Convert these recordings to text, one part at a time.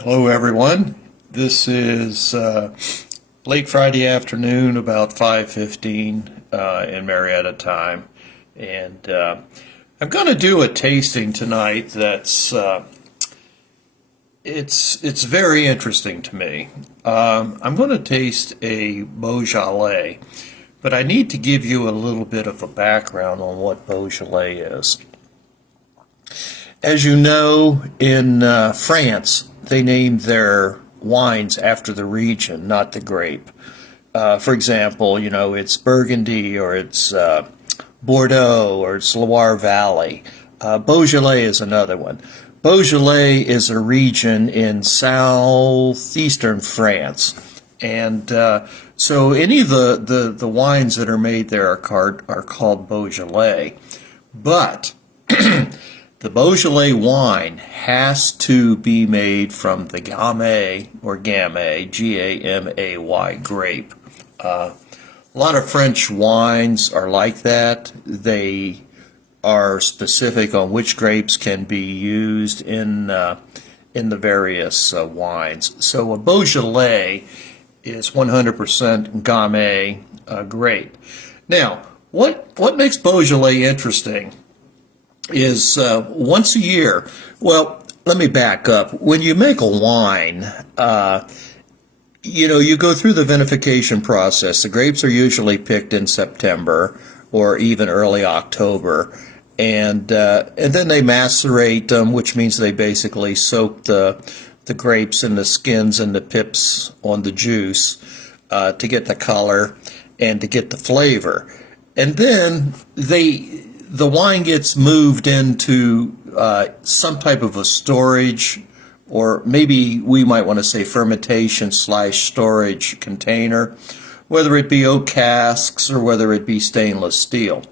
Hello, everyone. This is late Friday afternoon, about 5:15 in Marietta time, and I'm going to do a tasting tonight. It's very interesting to me. I'm going to taste a Beaujolais, but I need to give you a little bit of a background on what Beaujolais is. As you know, in France, they named their wines after the region, not the grape. For example, it's Burgundy, or it's Bordeaux, or it's Loire Valley. Beaujolais is another one. Beaujolais is a region in southeastern France. And so any of the wines that are made there are called Beaujolais. But the Beaujolais wine has to be made from the Gamay, or Gamay, Gamay grape. A lot of French wines are like that. They are specific on which grapes can be used in the various wines. So a Beaujolais is 100% Gamay grape. Now, what makes Beaujolais interesting is once a year. Well, let me back up. When you make a wine, you go through the vinification process. The grapes are usually picked in September or even early October, and then they macerate them, which means they basically soak the grapes and the skins and the pips on the juice to get the color and to get the flavor. And then the wine gets moved into some type of a storage, or maybe we might want to say fermentation/storage container, whether it be oak casks or whether it be stainless steel.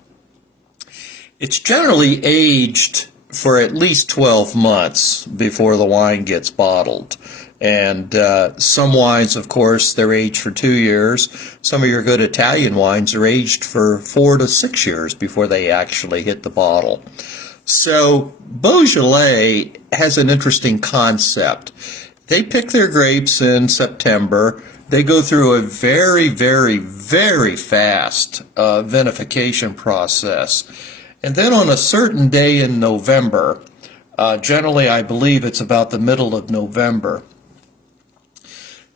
It's generally aged for at least 12 months before the wine gets bottled. And some wines, of course, they're aged for 2 years. Some of your good Italian wines are aged for 4 to 6 years before they actually hit the bottle. So Beaujolais has an interesting concept. They pick their grapes in September. They go through a very, very, very fast vinification process. And then on a certain day in November, generally I believe it's about the middle of November,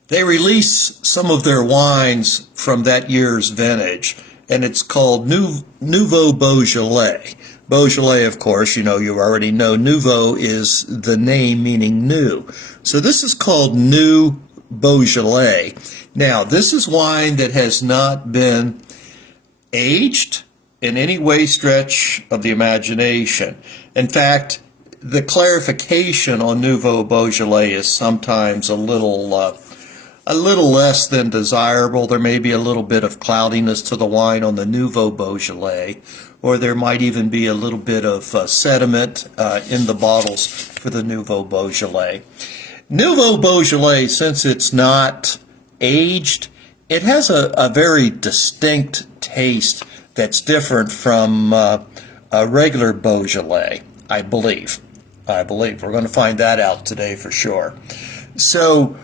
they release some of their wines from that year's vintage, and it's called Nouveau Beaujolais. Beaujolais, of course, you already know Nouveau is the name meaning new. So this is called New Beaujolais. Now, this is wine that has not been aged in any way stretch of the imagination. In fact, the clarification on Nouveau Beaujolais is sometimes a little less than desirable. There may be a little bit of cloudiness to the wine on the Nouveau Beaujolais, or there might even be a little bit of sediment in the bottles for the Nouveau Beaujolais. Nouveau Beaujolais, since it's not aged, it has a very distinct taste that's different from a regular Beaujolais, I believe. We're going to find that out today for sure. So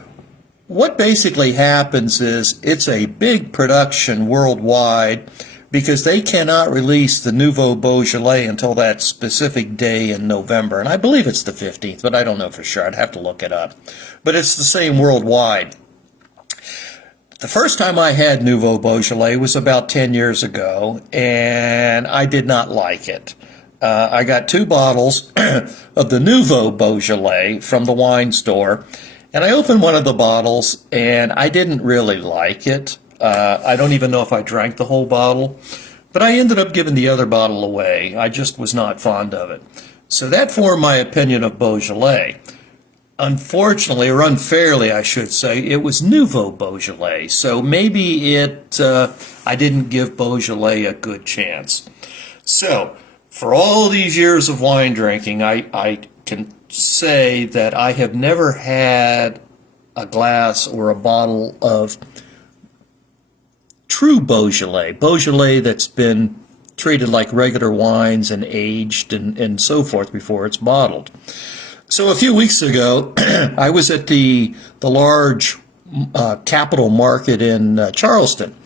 what basically happens is it's a big production worldwide because they cannot release the Nouveau Beaujolais until that specific day in November. And I believe it's the 15th, but I don't know for sure. I'd have to look it up. But it's the same worldwide. The first time I had Nouveau Beaujolais was about 10 years ago, and I did not like it. I got 2 bottles of the Nouveau Beaujolais from the wine store, and I opened one of the bottles, and I didn't really like it. I don't even know if I drank the whole bottle, but I ended up giving the other bottle away. I just was not fond of it. So that formed my opinion of Beaujolais. Unfortunately, or unfairly, I should say, it was Nouveau Beaujolais. So maybe I didn't give Beaujolais a good chance. So for all these years of wine drinking, I can say that I have never had a glass or a bottle of true Beaujolais that's been treated like regular wines and aged and so forth before it's bottled. So a few weeks ago, I was at the large Capital Market in Charleston,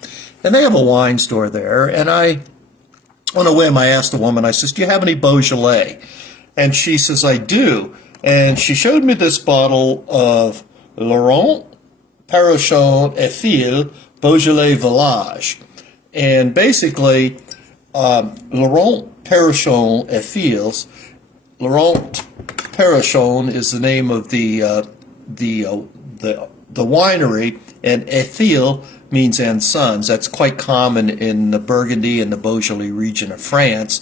and they have a wine store there. And on a whim, I asked the woman, I says, "Do you have any Beaujolais?" And she says, "I do." And she showed me this bottle of Laurent, Perrachon et Fil Beaujolais Village. And basically, Laurent Perrachon et Fils, Laurent Perrachon is the name of the winery, and Ethile means and sons. That's quite common in the Burgundy and the Beaujolais region of France.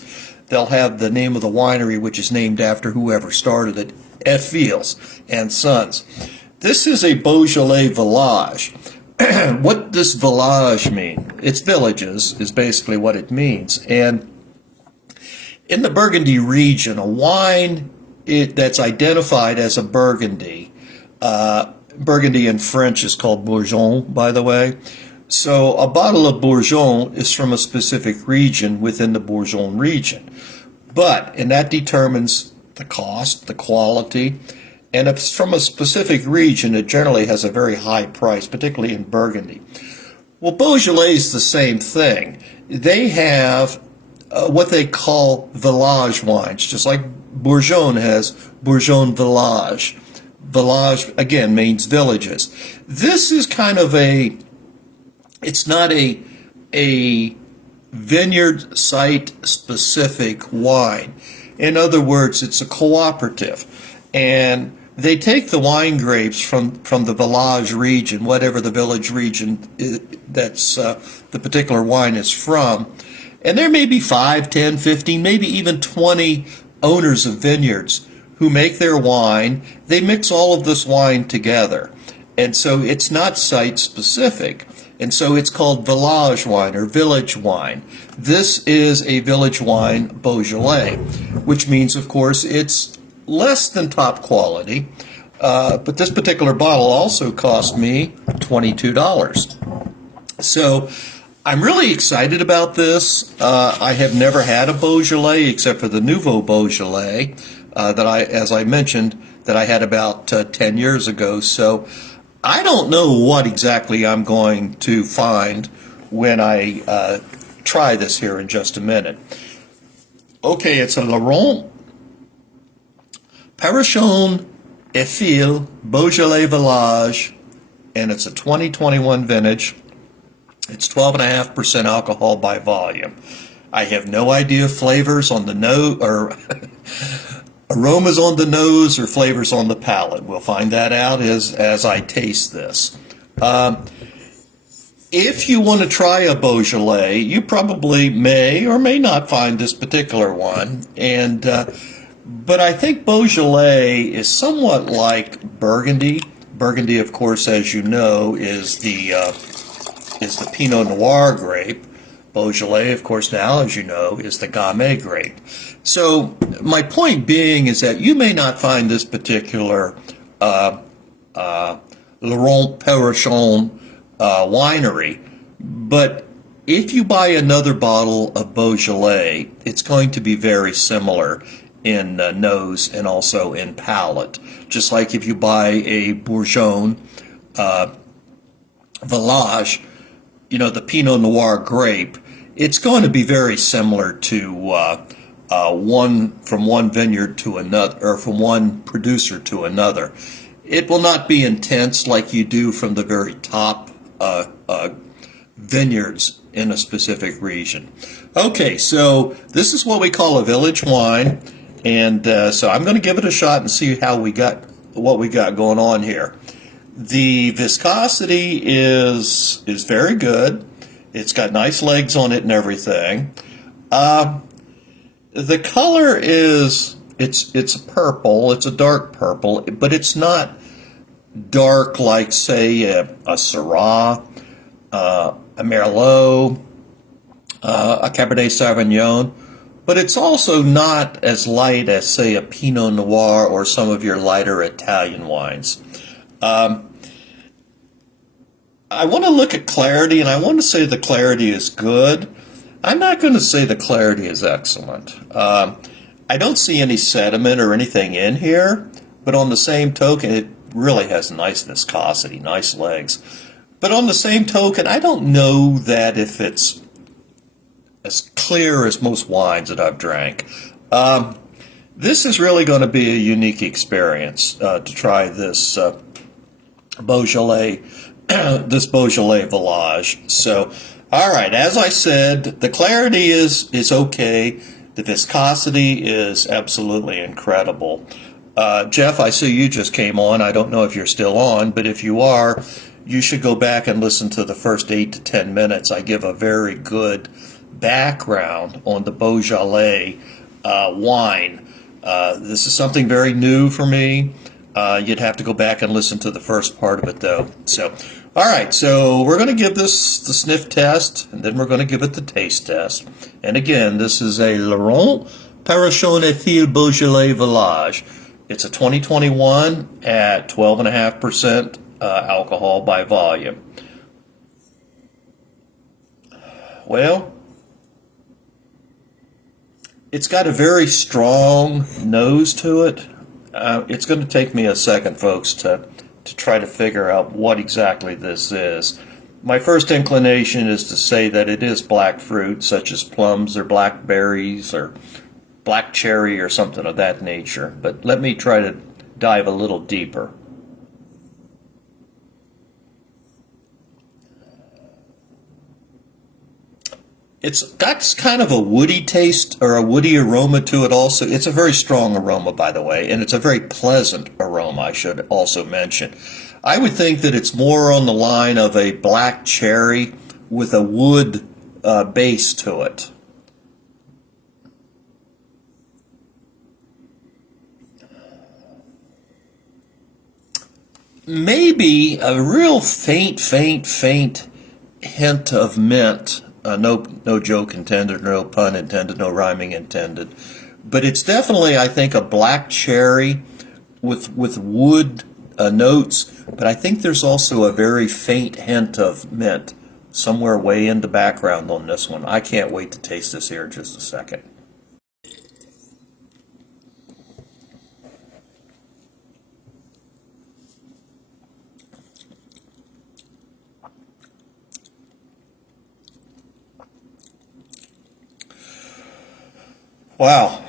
They'll have the name of the winery, which is named after whoever started it, Ethils and Sons. This is a Beaujolais village. What does village mean? It's villages, is basically what it means. And in the Burgundy region, a wine that's identified as a Burgundy, Burgundy in French is called Bourgogne, by the way. So a bottle of Bourgogne is from a specific region within the Bourgogne region. And that determines the cost, the quality, and if it's from a specific region, it generally has a very high price, particularly in Burgundy. Well, Beaujolais is the same thing. They have what they call village wines, just like Bourgogne has Bourgogne Village. Village, again, means villages. This is kind of it's not a vineyard site specific wine. In other words, it's a cooperative. And they take the wine grapes from the village region, whatever the village region that's the particular wine is from. And there may be 5, 10, 15, maybe even 20 owners of vineyards who make their wine. They mix all of this wine together. And so it's not site specific. And so it's called village wine or village wine. This is a village wine Beaujolais, which means, of course, it's less than top quality. But this particular bottle also cost me $22. So I'm really excited about this. I have never had a Beaujolais except for the Nouveau Beaujolais as I mentioned, that I had about 10 years ago. So I don't know what exactly I'm going to find when I try this here in just a minute. Okay, it's a Laurent Perrachon et Fil Beaujolais Village, and it's a 2021 vintage. It's 12.5% alcohol by volume. I have no idea flavors on the nose or aromas on the nose or flavors on the palate. We'll find that out as I taste this. If you want to try a Beaujolais, you probably may or may not find this particular one. But I think Beaujolais is somewhat like Burgundy. Burgundy, of course, as you know, is the Pinot Noir grape. Beaujolais, of course, now, as you know, is the Gamay grape. So my point being is that you may not find this particular Laurent Perrachon winery, but if you buy another bottle of Beaujolais, it's going to be very similar in nose and also in palate. Just like if you buy a Bourgogne Village, the Pinot Noir grape, it's going to be very similar to from one vineyard to another, or from one producer to another. It will not be intense like you do from the very top vineyards in a specific region. Okay, so this is what we call a village wine, and so I'm going to give it a shot and see what we got going on here. The viscosity is very good. It's got nice legs on it and everything. The color it's purple. It's a dark purple, but it's not dark like, say, a Syrah, a Merlot, a Cabernet Sauvignon. But it's also not as light as, say, a Pinot Noir or some of your lighter Italian wines. I want to look at clarity, and I want to say the clarity is good. I'm not going to say the clarity is excellent. I don't see any sediment or anything in here. but on the same token, it really has nice viscosity, nice legs. But on the same token, I don't know that if it's as clear as most wines that I've drank. This is really going to be a unique experience to try this Beaujolais, this Beaujolais Village. So, all right, as I said, the clarity is okay. The viscosity is absolutely incredible. Jeff, I see you just came on. I don't know if you're still on, but if you are, you should go back and listen to the first 8 to 10 minutes. I give a very good background on the Beaujolais wine. This is something very new for me. You'd have to go back and listen to the first part of it, though. So, all right, so we're going to give this the sniff test, and then we're going to give it the taste test. And again, this is a Laurent Perrachon et Fil Beaujolais Village. It's a 2021 at 12.5% alcohol by volume. Well, it's got a very strong nose to it. It's going to take me a second, folks, to try to figure out what exactly this is. My first inclination is to say that it is black fruit, such as plums or blackberries or black cherry or something of that nature. But let me try to dive a little deeper. It's got kind of a woody taste or a woody aroma to it also. It's a very strong aroma, by the way, and it's a very pleasant aroma, I should also mention. I would think that it's more on the line of a black cherry with a wood base to it. Maybe a real faint hint of mint. No joke intended, no pun intended, no rhyming intended. But it's definitely, I think, a black cherry with wood notes. But I think there's also a very faint hint of mint somewhere way in the background on this one. I can't wait to taste this here in just a second. Wow.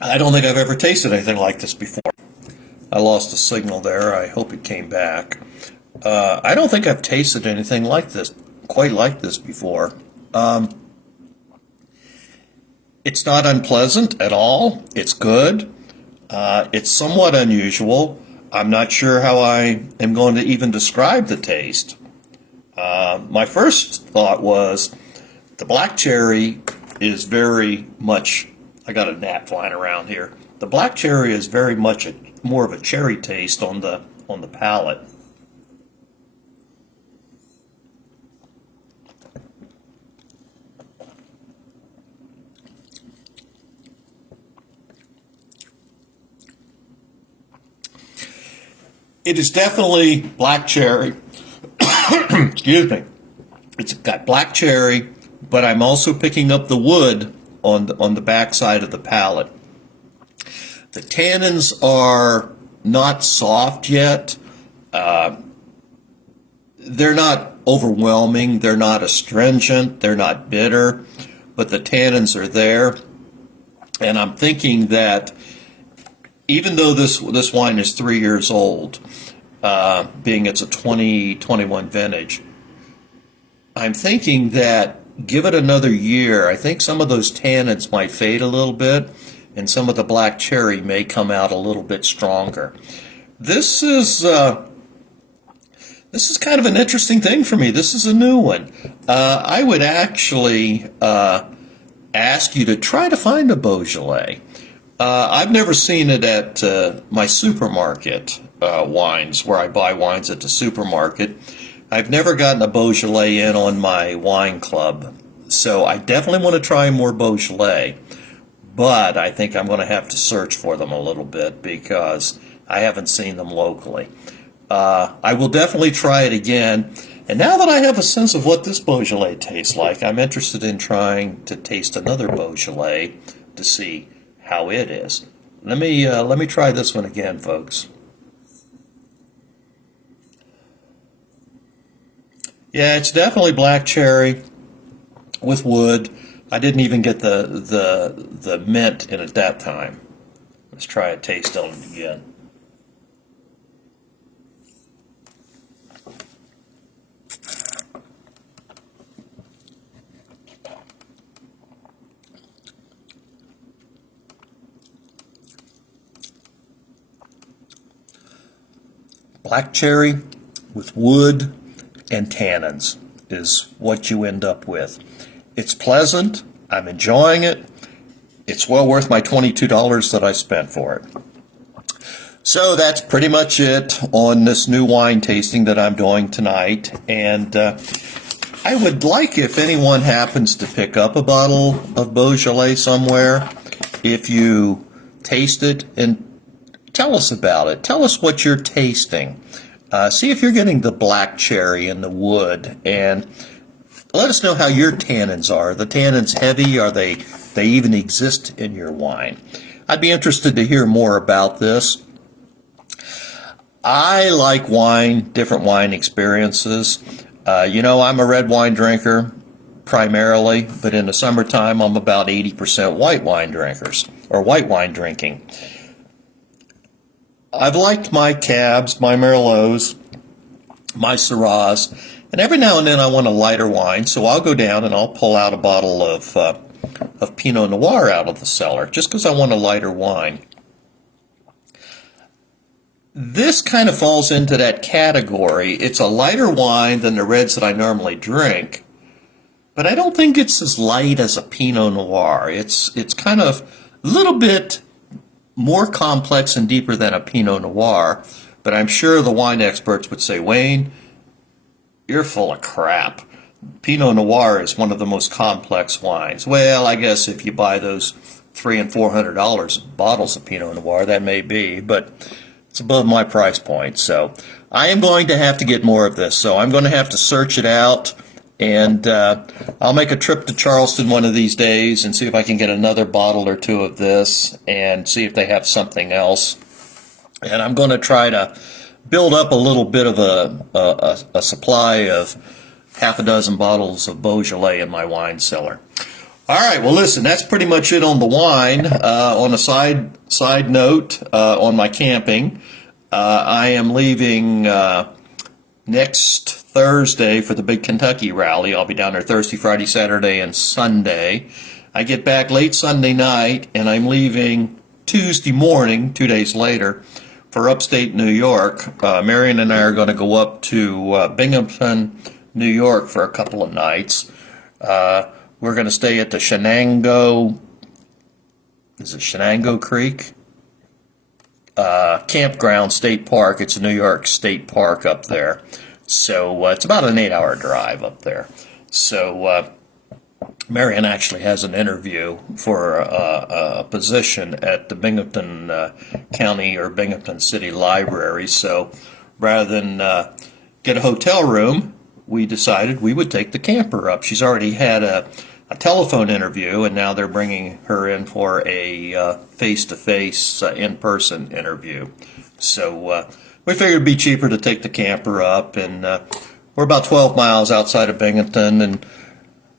I don't think I've ever tasted anything like this before. I lost a signal there. I hope it came back. I don't think I've tasted anything like this, quite like this before. It's not unpleasant at all. It's good. It's somewhat unusual. I'm not sure how I am going to even describe the taste. My first thought was the black cherry is very much, I got a gnat flying around here. The black cherry is very much more of a cherry taste on the palate. It is definitely black cherry. Excuse me. It's got black cherry, but I'm also picking up the wood on the back side of the palate. The tannins are not soft yet. They're not overwhelming. They're not astringent. They're not bitter, but the tannins are there. And I'm thinking that even though this wine is 3 years old, being it's a 2021 vintage, I'm thinking that give it another year. I think some of those tannins might fade a little bit, and some of the black cherry may come out a little bit stronger. This is kind of an interesting thing for me. This is a new one. I would actually ask you to try to find a Beaujolais. I've never seen it at my supermarket wines, where I buy wines at the supermarket. I've never gotten a Beaujolais in on my wine club, so I definitely want to try more Beaujolais, but I think I'm going to have to search for them a little bit because I haven't seen them locally. I will definitely try it again, and now that I have a sense of what this Beaujolais tastes like, I'm interested in trying to taste another Beaujolais to see how it is. Let me try this one again, folks. Yeah, it's definitely black cherry with wood. I didn't even get the mint in at that time. Let's try a taste on it again. Black cherry with wood and tannins is what you end up with. It's pleasant. I'm enjoying it. It's well worth my $22 that I spent for it. So that's pretty much it on this new wine tasting that I'm doing tonight. And I would like, if anyone happens to pick up a bottle of Beaujolais somewhere, if you taste it, and tell us about it. Tell us what you're tasting. See if you're getting the black cherry and the wood, and let us know how your tannins are. The tannins heavy? Are they even exist in your wine? I'd be interested to hear more about this. I like wine, different wine experiences. I'm a red wine drinker primarily, but in the summertime I'm about 80% white wine drinkers, or white wine drinking. I've liked my Cabs, my Merlots, my Syrahs, and every now and then I want a lighter wine, so I'll go down and I'll pull out a bottle of Pinot Noir out of the cellar, just because I want a lighter wine. This kind of falls into that category. It's a lighter wine than the reds that I normally drink, but I don't think it's as light as a Pinot Noir. It's kind of a little bit more complex and deeper than a Pinot Noir, but I'm sure the wine experts would say, Wayne, you're full of crap. Pinot Noir is one of the most complex wines. Well, I guess if you buy those $300 and $400 bottles of Pinot Noir, that may be, but it's above my price point. So I am going to have to get more of this. So I'm going to have to search it out. And I'll make a trip to Charleston one of these days and see if I can get another bottle or two of this and see if they have something else. And I'm going to try to build up a little bit of a supply of half a dozen bottles of Beaujolais in my wine cellar. All right, well, listen, that's pretty much it on the wine. On a side note, on my camping, I am leaving next Thursday for the big Kentucky rally. I'll be down there Thursday, Friday, Saturday, and Sunday. I get back late Sunday night, and I'm leaving Tuesday morning, 2 days later, for upstate New York. Marion and I are going to go up to Binghamton, New York for a couple of nights. We're going to stay at the Shenango Creek? Campground State Park. It's a New York State Park up there. So it's about an 8-hour drive up there. So Marion actually has an interview for a position at the Binghamton County or Binghamton City Library. So rather than get a hotel room, we decided we would take the camper up. She's already had a telephone interview, and now they're bringing her in for a face-to-face, in-person interview. So we figured it'd be cheaper to take the camper up, and we're about 12 miles outside of Binghamton, and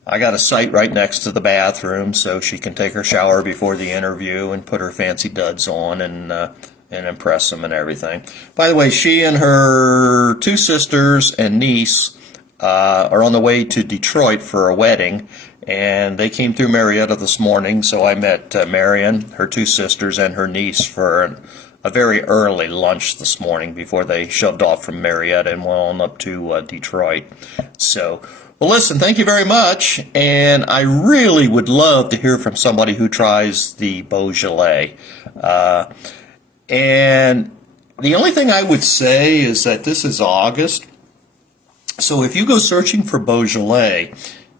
I got a site right next to the bathroom, so she can take her shower before the interview and put her fancy duds on and impress them and everything. By the way, she and her 2 sisters and niece are on the way to Detroit for a wedding, and they came through Marietta this morning, so I met Marion, her 2 sisters, and her niece for a very early lunch this morning before they shoved off from Marietta and went on up to Detroit. So, well, listen, thank you very much, and I really would love to hear from somebody who tries the Beaujolais. And the only thing I would say is that this is August, so if you go searching for Beaujolais,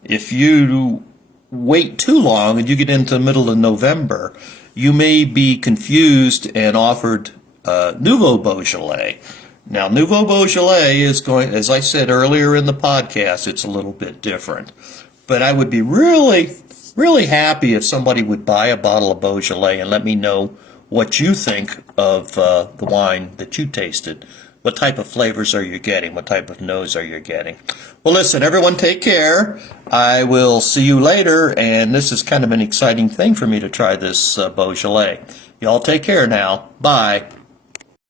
if you wait too long and you get into the middle of November, you may be confused and offered Nouveau Beaujolais. Now, Nouveau Beaujolais is going, as I said earlier in the podcast, it's a little bit different. But I would be really, really happy if somebody would buy a bottle of Beaujolais and let me know what you think of the wine that you tasted. What type of flavors are you getting? What type of nose are you getting? Well, listen, everyone take care. I will see you later, and this is kind of an exciting thing for me to try this Beaujolais. Y'all take care now. Bye.